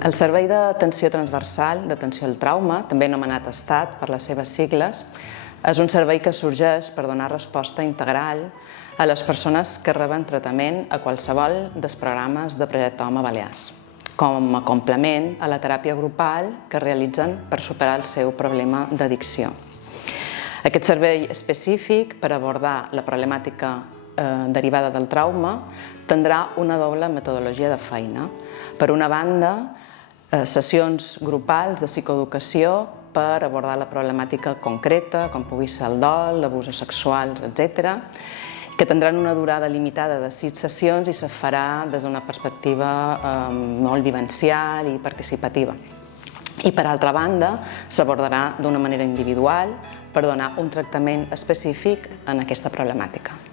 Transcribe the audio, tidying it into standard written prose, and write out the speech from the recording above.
El Servei d'Atenció Transversal d'Atenció al Trauma, també anomenat ESTAT per les seves sigles, és un servei que sorgeix per donar resposta integral a les persones que reben tractament a qualsevol dels programes de Projecte Home Balears, com a complement a la teràpia grupal que realitzen per superar el seu problema d'addicció. Aquest servei específic per abordar la problemàtica derivada del trauma tindrà una doble metodologia de feina. Per una banda, sessions grupals de psicoeducació per abordar la problemàtica concreta, com pugui ser el dol, l'abusos sexuals, etc., que tindran una durada limitada de 6 sessions i se farà des d'una perspectiva molt vivencial i participativa. I per altra banda, s'abordarà d'una manera individual per donar un tractament específic en aquesta problemàtica.